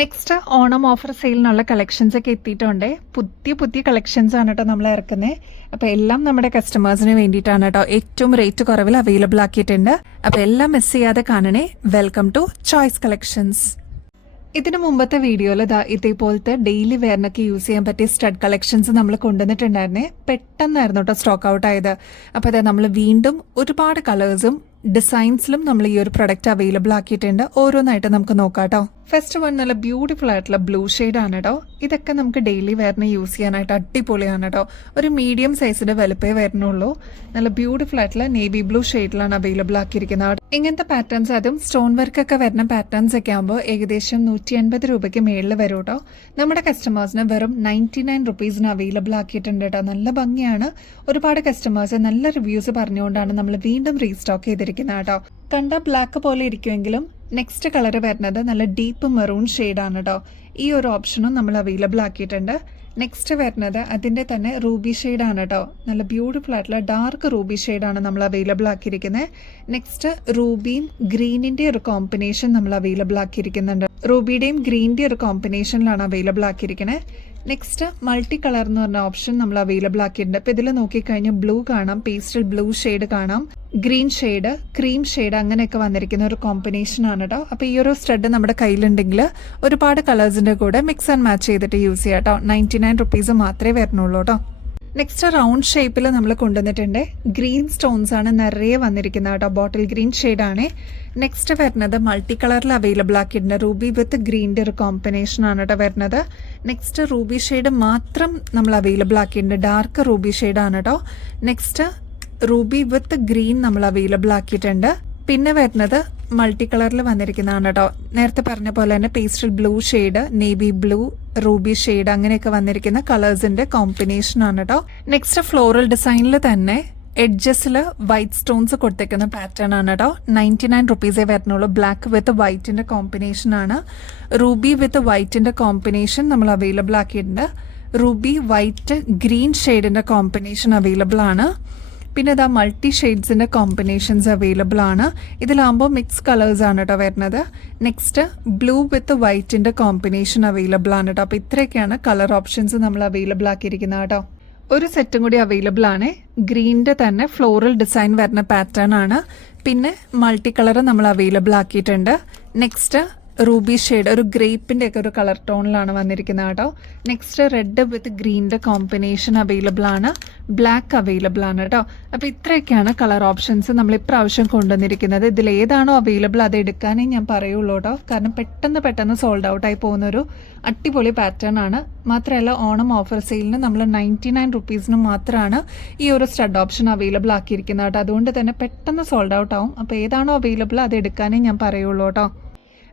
Next Onam offer സെയിലിനുള്ള collections ഒക്കെ എത്തിയിട്ടുണ്ട്. പുതിയ കളക്ഷൻസ് ആണ് കേട്ടോ നമ്മൾ ഇറക്കുന്നത്. അപ്പോൾ എല്ലാം നമ്മുടെ കസ്റ്റമേഴ്സിന് വേണ്ടിയിട്ടാണ് കേട്ടോ. ഏറ്റവും റേറ്റ് കുറവിൽ അവൈലബിൾ ആക്കിയിട്ടുണ്ട്. അപ്പോൾ എല്ലാം മിസ് ചെയ്യാതെ കാണണേ. Welcome to choice collections. ഇതിനു മുമ്പത്തെ വീഡിയോയിൽ ഇതേപോലത്തെ ഡെയിലി വെയറിനൊക്കെ യൂസ് ചെയ്യാൻ പറ്റിയ സ്റ്റഡ് കളക്ഷൻസ് നമ്മൾ കൊണ്ടുവന്നിട്ടുണ്ടായിരുന്നേ. പെട്ടെന്നായിരുന്നു കേട്ടോ സ്റ്റോക്ക് ഔട്ട് ആയത്. അപ്പോൾ അതെ, നമ്മൾ വീണ്ടും ഒരുപാട് കളേഴ്സും ഡിസൈൻസിലും നമ്മൾ ഈ ഒരു പ്രൊഡക്റ്റ് അവൈലബിൾ ആക്കിയിട്ടുണ്ട്. ഓരോന്നായിട്ട് നമുക്ക് നോക്കാം കേട്ടോ. ഫസ്റ്റ് വൺ നല്ല ബ്യൂട്ടിഫുൾ ആയിട്ടുള്ള ബ്ലൂ ഷെയ്ഡ് ആണ് കേട്ടോ. ഇതൊക്കെ നമുക്ക് ഡെയിലി വെയറിന് യൂസ് ചെയ്യാനായിട്ട് അടിപൊളിയാണ് കേട്ടോ. ഒരു മീഡിയം സൈസിന്റെ വലുപ്പേ വരുന്നുള്ളൂ. നല്ല ബ്യൂട്ടിഫുൾ ആയിട്ടുള്ള നേവി ബ്ലൂ ഷെയ്ഡിലാണ് അവൈലബിൾ ആക്കിയിരിക്കുന്നത്. ഇങ്ങനത്തെ പാറ്റേൺസ്, അതും സ്റ്റോൺ വർക്ക് ഒക്കെ വരുന്ന പാറ്റേൺസ് ഒക്കെ ആകുമ്പോൾ ഏകദേശം 180 രൂപയ്ക്ക് മേളിൽ വരും കേട്ടോ. നമ്മുടെ കസ്റ്റമേഴ്സിന് വെറും 99 റുപ്പീസിന് അവൈലബിൾ ആക്കിയിട്ടുണ്ട് കേട്ടോ. നല്ല ഭംഗിയാണ്. ഒരുപാട് കസ്റ്റമേഴ്സ് നല്ല റിവ്യൂസ് പറഞ്ഞുകൊണ്ടാണ് നമ്മൾ വീണ്ടും റീസ്റ്റോക്ക് ചെയ്തിരിക്കുന്നത് കേട്ടോ. കണ്ട ബ്ലാക്ക് പോലെ ഇരിക്കുമെങ്കിലും നെക്സ്റ്റ് കളർ വരുന്നത് നല്ല ഡീപ്പ് മെറൂൺ ഷെയ്ഡാണ് കേട്ടോ. ഈ ഒരു ഓപ്ഷനും നമ്മൾ അവൈലബിൾ ആക്കിയിട്ടുണ്ട്. നെക്സ്റ്റ് വരുന്നത് അതിൻ്റെ തന്നെ റൂബി ഷെയ്ഡാണ് കേട്ടോ. നല്ല ബ്യൂട്ടിഫുൾ ആയിട്ടുള്ള ഡാർക്ക് റൂബി ഷെയ്ഡാണ് നമ്മൾ അവൈലബിൾ ആക്കിയിരിക്കുന്നത്. നെക്സ്റ്റ് റൂബിയും ഗ്രീനിൻ്റെ ഒരു കോമ്പിനേഷൻ നമ്മൾ അവൈലബിൾ ആക്കിയിരിക്കുന്നുണ്ട്. റൂബിയുടെയും ഗ്രീനിൻ്റെ ഒരു കോമ്പിനേഷനിലാണ് അവൈലബിൾ ആക്കിയിരിക്കുന്നത്. നെക്സ്റ്റ് മൾട്ടി കളർ എന്ന് പറഞ്ഞ ഓപ്ഷൻ നമ്മൾ അവൈലബിൾ ആക്കിയിട്ടുണ്ട്. അപ്പോൾ ഇതിൽ നോക്കിക്കഴിഞ്ഞാൽ ബ്ലൂ കാണാം, പേസ്റ്റൽ ബ്ലൂ ഷെയ്ഡ് കാണാം, ഗ്രീൻ ഷെയ്ഡ്, ക്രീം ഷെയ്ഡ്, അങ്ങനെയൊക്കെ വന്നിരിക്കുന്ന ഒരു കോമ്പിനേഷൻ ആണ് കേട്ടോ. അപ്പോൾ ഈ ഒരു സ്റ്റഡ് നമ്മുടെ കയ്യിലുണ്ടെങ്കിൽ ഒരുപാട് കളേഴ്സിൻ്റെ കൂടെ മിക്സ് ആൻഡ് മാച്ച് ചെയ്തിട്ട് യൂസ് ചെയ്യാം കേട്ടോ. 99 റുപ്പീസ് മാത്രമേ വരുന്നുള്ളൂ കേട്ടോ. നെക്സ്റ്റ് റൗണ്ട് ഷേപ്പിൽ നമ്മൾ കൊണ്ടുവന്നിട്ടുണ്ട്. ഗ്രീൻ സ്റ്റോൺസ് ആണ് നിറയെ വന്നിരിക്കുന്നത് കേട്ടോ. ബോട്ടിൽ ഗ്രീൻ ഷെയ്ഡാണ്. നെക്സ്റ്റ് വരുന്നത് മൾട്ടി കളറിൽ അവൈലബിൾ ആക്കിയിട്ടുണ്ട്. റൂബി വിത്ത് ഗ്രീൻ്റെ ഒരു കോമ്പിനേഷൻ ആണ് കേട്ടോ വരുന്നത്. നെക്സ്റ്റ് റൂബി ഷെയ്ഡ് മാത്രം നമ്മൾ അവൈലബിൾ ആക്കിയിട്ടുണ്ട്. ഡാർക്ക് റൂബി ഷെയ്ഡാണ് കേട്ടോ. നെക്സ്റ്റ് റൂബി വിത്ത് ഗ്രീൻ നമ്മൾ അവൈലബിൾ ആക്കിയിട്ടുണ്ട്. പിന്നെ വരുന്നത് മൾട്ടി കളറിൽ വന്നിരിക്കുന്നതാണ് കേട്ടോ. നേരത്തെ പറഞ്ഞ പോലെ തന്നെ pastel blue shade, navy blue, Ruby shade, അങ്ങനെയൊക്കെ വന്നിരിക്കുന്ന കളേഴ്സിന്റെ കോമ്പിനേഷൻ ആണ് കേട്ടോ. നെക്സ്റ്റ് ഫ്ലോറൽ ഡിസൈനിൽ തന്നെ എഡ്ജസിൽ വൈറ്റ് സ്റ്റോൺസ് കൊടുത്തേക്കുന്ന പാറ്റേൺ ആണ് കേട്ടോ. 99 റുപ്പീസേ വരുന്നുള്ളൂ. ബ്ലാക്ക് വിത്ത് വൈറ്റിന്റെ കോമ്പിനേഷൻ ആണ്. റൂബി വിത്ത് വൈറ്റിന്റെ കോമ്പിനേഷൻ നമ്മൾ അവൈലബിൾ ആക്കിയിട്ടുണ്ട്. റൂബി വൈറ്റ് ഗ്രീൻ ഷെയ്ഡിന്റെ കോമ്പിനേഷൻ അവൈലബിൾ ആണ്. പിന്നെ ഇതാ മൾട്ടി ഷെയ്ഡ്സിൻ്റെ കോമ്പിനേഷൻസ് അവൈലബിൾ ആണ്. ഇതിലാകുമ്പോൾ മിക്സ് കളേഴ്സ് ആണ് കേട്ടോ വരുന്നത്. നെക്സ്റ്റ് ബ്ലൂ വിത്ത് വൈറ്റിൻ്റെ കോമ്പിനേഷൻ അവൈലബിൾ ആണ് കേട്ടോ. അപ്പോൾ ഇത്രയൊക്കെയാണ് കളർ ഓപ്ഷൻസ് നമ്മൾ അവൈലബിൾ ആക്കിയിരിക്കുന്നത് കേട്ടോ. ഒരു സെറ്റും കൂടി അവൈലബിൾ ആണ്. ഗ്രീനിൻ്റെ തന്നെ ഫ്ലോറൽ ഡിസൈൻ വരുന്ന പാറ്റേൺ ആണ്. പിന്നെ മൾട്ടി കളർ നമ്മൾ അവൈലബിൾ ആക്കിയിട്ടുണ്ട്. നെക്സ്റ്റ് റൂബി ഷെയ്ഡ്, ഒരു ഗ്രേപ്പിൻ്റെ ഒക്കെ ഒരു കളർ ടോണിലാണ് വന്നിരിക്കുന്നത് കേട്ടോ. Next read with ഗ്രീനിൻ്റെ combination available ആണ്. ബ്ലാക്ക് അവൈലബിൾ ആണ് കേട്ടോ. അപ്പോൾ ഇത്രയൊക്കെയാണ് കളർ ഓപ്ഷൻസ് നമ്മൾ ഇപ്രാവശ്യം കൊണ്ടുവന്നിരിക്കുന്നത്. ഇതിൽ ഏതാണോ അവൈലബിൾ അത് എടുക്കാനേ ഞാൻ പറയുള്ളൂ കേട്ടോ. കാരണം പെട്ടെന്ന് സോൾഡ് ഔട്ട് ആയി പോകുന്നൊരു അടിപൊളി പാറ്റേൺ ആണ്. മാത്രമല്ല ഓണം ഓഫർ സെയിലിന് നമ്മൾ 99 റുപ്പീസിന് മാത്രമാണ് ഈ ഒരു സ്റ്റഡ് ഓപ്ഷൻ അവൈലബിൾ ആക്കിയിരിക്കുന്നത് കേട്ടോ. അതുകൊണ്ട് തന്നെ പെട്ടെന്ന് സോൾഡ് ഔട്ട് ആവും. അപ്പോൾ ഏതാണോ അവൈലബിൾ അത് എടുക്കാനേ ഞാൻ പറയുള്ളൂ കേട്ടോ.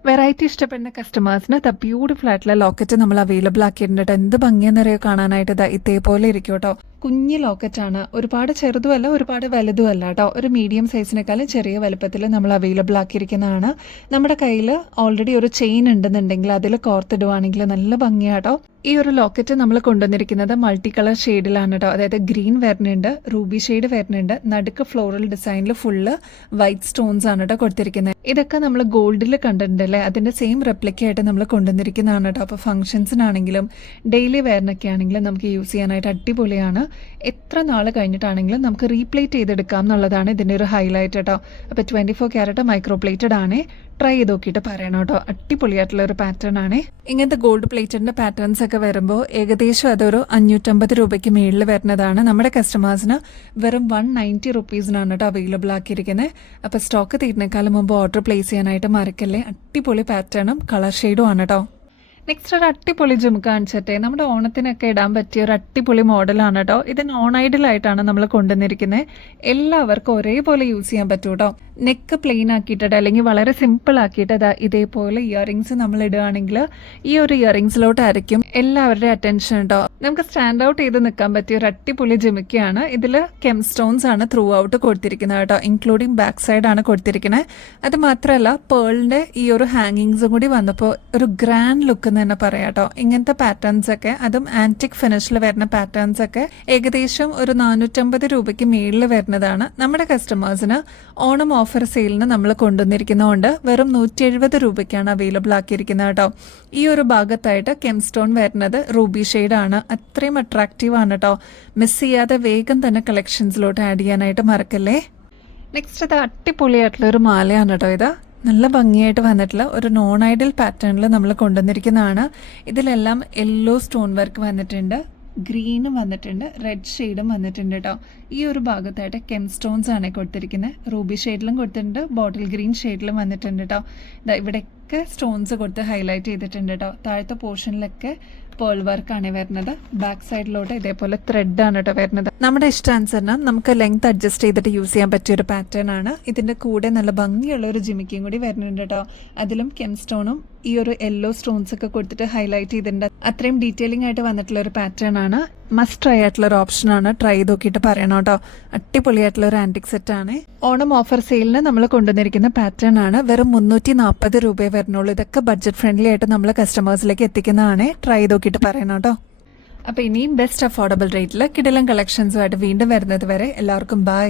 വെറൈറ്റി ഇഷ്ടപ്പെടുന്ന കസ്റ്റമേഴ്സിന് ബ്യൂട്ടിഫുൾ ആയിട്ടുള്ള ലോക്കറ്റ് നമ്മൾ അവൈലബിൾ ആക്കിയിട്ടുണ്ട്. എന്ത് ഭംഗിയെന്നറിയോ കാണാനായിട്ട് ഇതേപോലെ ഇരിക്കും കേട്ടോ. കുഞ്ഞ് ലോക്കറ്റാണ്. ഒരുപാട് ചെറുതുമല്ല, ഒരുപാട് വലുതുമല്ല കേട്ടോ. ഒരു മീഡിയം സൈസിനേക്കാളും ചെറിയ വലുപ്പത്തിൽ നമ്മൾ അവൈലബിൾ ആക്കിയിരിക്കുന്നതാണ്. നമ്മുടെ കയ്യിൽ ഓൾറെഡി ഒരു ചെയിൻ ഉണ്ടെന്നുണ്ടെങ്കിൽ അതിൽ കോർത്തിടുവാണെങ്കിൽ നല്ല ഭംഗിയാട്ടോ. ഈ ഒരു ലോക്കറ്റ് നമ്മൾ കൊണ്ടുവന്നിരിക്കുന്നത് മൾട്ടി കളർ ഷെയ്ഡിലാണ് കേട്ടോ. അതായത് ഗ്രീൻ വരുന്നുണ്ട്, റൂബി ഷെയ്ഡ് വരുന്നുണ്ട്, നടുക്ക് ഫ്ലോറൽ ഡിസൈനിൽ ഫുള്ള് വൈറ്റ് സ്റ്റോൺസ് ആണ് കേട്ടോ കൊടുത്തിരിക്കുന്നത്. ഇതൊക്കെ നമ്മൾ ഗോൾഡിൽ കണ്ടിട്ടുണ്ടല്ലേ, അതിൻ്റെ സെയിം റെപ്ലിക്കയായിട്ട് നമ്മൾ കൊണ്ടുവന്നിരിക്കുന്നതാണ് കേട്ടോ. അപ്പോൾ ഫംഗ്ഷൻസിനാണെങ്കിലും ഡെയിലി വെയറിനൊക്കെ ആണെങ്കിലും നമുക്ക് യൂസ് ചെയ്യാനായിട്ട് അടിപൊളിയാണ്. എത്ര നാൾ കഴിഞ്ഞിട്ടാണെങ്കിലും നമുക്ക് റീപ്ലേറ്റ് ചെയ്തെടുക്കാം എന്നുള്ളതാണ് ഇതിൻ്റെ ഒരു ഹൈലൈറ്റ് കേട്ടോ. അപ്പോൾ 24 ക്യാരറ്റ് മൈക്രോ പ്ലേറ്റഡ് ആണ്. ട്രൈ ചെയ്ത് നോക്കിയിട്ട് പറയണം കേട്ടോ. അടിപൊളിയായിട്ടുള്ള ഒരു പാറ്റേൺ ആണ്. ഇങ്ങനത്തെ ഗോൾഡ് പ്ലേറ്റഡിൻ്റെ പാറ്റേൺസ് ഒക്കെ വരുമ്പോൾ ഏകദേശം അതൊരു 550 രൂപയ്ക്ക് മേളിൽ വരുന്നതാണ്. നമ്മുടെ കസ്റ്റമേഴ്സിന് വെറും 190 റുപ്പീസിനാണ് കേട്ടോ അവൈലബിൾ ആക്കിയിരിക്കുന്നത്. അപ്പോൾ സ്റ്റോക്ക് തീരുന്നേക്കാളും മുമ്പ് ഓർഡർ പ്ലേസ് ചെയ്യാനായിട്ട് മറക്കല്ലേ. അടിപൊളി പാറ്റേണും കളർ ഷെയ്ഡും ആണ് കേട്ടോ. നെക്സ്റ്റ് ഒരു അടിപൊളി ജുംക്ക കാണിച്ചിട്ടേ. നമ്മുടെ ഓണത്തിനൊക്കെ ഇടാൻ പറ്റിയ ഒരു അടിപൊളി മോഡലാണ് കേട്ടോ. ഇത് നോൺ ഐഡലായിട്ടാണ് നമ്മൾ കൊണ്ടുവന്നിരിക്കുന്നത്. എല്ലാവർക്കും ഒരേപോലെ യൂസ് ചെയ്യാൻ പറ്റും കേട്ടോ. നെക്ക് പ്ലെയിൻ ആക്കിയിട്ടിട്ട് അല്ലെങ്കിൽ വളരെ സിമ്പിൾ ആക്കിയിട്ട് ഇതേപോലെ ഇയറിങ്സ് നമ്മൾ ഇടുകയാണെങ്കിൽ ഈ ഒരു ഇയറിങ്സിലോട്ടായിരിക്കും എല്ലാവരുടെയും അറ്റൻഷൻ കേട്ടോ. നമുക്ക് സ്റ്റാൻഡ് ഔട്ട് ചെയ്ത് നിൽക്കാൻ പറ്റിയ ഒരു അടിപൊളി ജിമിക്കിയാണ്. ഇതിൽ കെം സ്റ്റോൺസ് ആണ് ത്രൂ ഔട്ട് കൊടുത്തിരിക്കുന്നത് കേട്ടോ, ഇൻക്ലൂഡിങ് ബാക്ക് സൈഡ് ആണ് കൊടുത്തിരിക്കുന്നത്. അത് മാത്രമല്ല പേളിൻ്റെ ഈ ഒരു ഹാങ്ങിങ്സും കൂടി വന്നപ്പോൾ ഒരു ഗ്രാൻഡ് ലുക്ക് എന്ന് തന്നെ പറയാം കേട്ടോ. ഇങ്ങനത്തെ പാറ്റേൺസ് ഒക്കെ, അതും ആൻറ്റിക് ഫിനിഷിൽ വരുന്ന പാറ്റേൺസ് ഒക്കെ ഏകദേശം ഒരു 450 രൂപയ്ക്ക് മേളിൽ വരുന്നതാണ്. നമ്മുടെ കസ്റ്റമേഴ്സിന് ഓണം ഓഫർ സെയിലിന് നമ്മൾ കൊണ്ടുവന്നിരിക്കുന്നതുകൊണ്ട് വെറും 170 രൂപയ്ക്കാണ് അവൈലബിൾ ആക്കിയിരിക്കുന്നത് കേട്ടോ. ഈ ഒരു ഭാഗത്തായിട്ട് കെം സ്റ്റോൺ വരുന്നത് റൂബി ഷെയ്ഡാണ്. അത്രയും അട്രാക്റ്റീവ് ആണ് കേട്ടോ. മിസ് ചെയ്യാതെ വേഗം തന്നെ കളക്ഷൻസിലോട്ട് ആഡ് ചെയ്യാനായിട്ട് മറക്കല്ലേ. നെക്സ്റ്റ് ഇത് അടിപൊളിയായിട്ടുള്ള ഒരു മാലയാണ് കേട്ടോ. ഇത് നല്ല ഭംഗിയായിട്ട് വന്നിട്ടുള്ള ഒരു നോൺ ഐഡൽ പാറ്റേണിൽ നമ്മൾ കൊണ്ടുവന്നിരിക്കുന്നതാണ്. ഇതിലെല്ലാം യെല്ലോ സ്റ്റോൺ വർക്ക് വന്നിട്ടുണ്ട്, ഗ്രീനും വന്നിട്ടുണ്ട്, റെഡ് ഷെയ്ഡും വന്നിട്ടുണ്ട് കേട്ടോ. ഈ ഒരു ഭാഗത്തായിട്ട് കെം സ്റ്റോൺസ് ആണ് കൊടുത്തിരിക്കുന്നത്. റൂബി ഷെയ്ഡിലും കൊടുത്തിട്ടുണ്ട്, ബോട്ടിൽ ഗ്രീൻ ഷെയ്ഡിലും വന്നിട്ടുണ്ട് കേട്ടോ. ഇവിടെയൊക്കെ സ്റ്റോൺസ് കൊടുത്ത് ഹൈലൈറ്റ് ചെയ്തിട്ടുണ്ട് കേട്ടോ. താഴത്തെ പോർഷനിലൊക്കെ പേൾ വർക്കാണ് വരുന്നത്. ബാക്ക് സൈഡിലോട്ട് ഇതേപോലെ ത്രെഡാണ് കേട്ടോ വരുന്നത്. നമ്മുടെ ഇഷ്ടാനുസരണം നമുക്ക് ലെങ്ത് അഡ്ജസ്റ്റ് ചെയ്തിട്ട് യൂസ് ചെയ്യാൻ പറ്റിയ ഒരു പാറ്റേൺ ആണ്. ഇതിൻ്റെ കൂടെ നല്ല ഭംഗിയുള്ള ഒരു ജിമിക്കിയും കൂടി വരുന്നുണ്ട് കേട്ടോ. അതിലും കെം സ്റ്റോണും ഈ ഒരു യെല്ലോ സ്റ്റോൺസ് ഒക്കെ കൊടുത്തിട്ട് ഹൈലൈറ്റ് ചെയ്തിട്ടുണ്ട്. അത്രയും ഡീറ്റെയിലിംഗ് ആയിട്ട് വന്നിട്ടുള്ള ഒരു പാറ്റേൺ ആണ്. മസ്റ്റ് ട്രൈ ആയിട്ടുള്ള ഒരു ഓപ്ഷനാണ്. ട്രൈ ചെയ്ത് നോക്കിയിട്ട് പറയണം കേട്ടോ. അടിപൊളിയായിട്ടുള്ള ഒരു ആൻറ്റിക് സെറ്റ് ആണ്. ഓണം ഓഫർ സെയിലിന് നമ്മൾ കൊണ്ടുവന്നിരിക്കുന്ന പാറ്റേൺ ആണ്. വെറും 340 രൂപയെ വരുന്നുള്ളൂ. ഇതൊക്കെ ബഡ്ജറ്റ് ഫ്രണ്ട്ലി ആയിട്ട് നമ്മൾ കസ്റ്റമേഴ്സിലേക്ക് എത്തിക്കുന്നതാണ്. ട്രൈ ചെയ്ത് നോക്കിയിട്ട് പറയണം കേട്ടോ. അപ്പോൾ ഇനിയും ബെസ്റ്റ് അഫോർഡബിൾ റേറ്റിൽ കിടിലൻ കളക്ഷൻസുമായിട്ട് വീണ്ടും വരുന്നത് വരെ എല്ലാവർക്കും ബൈ.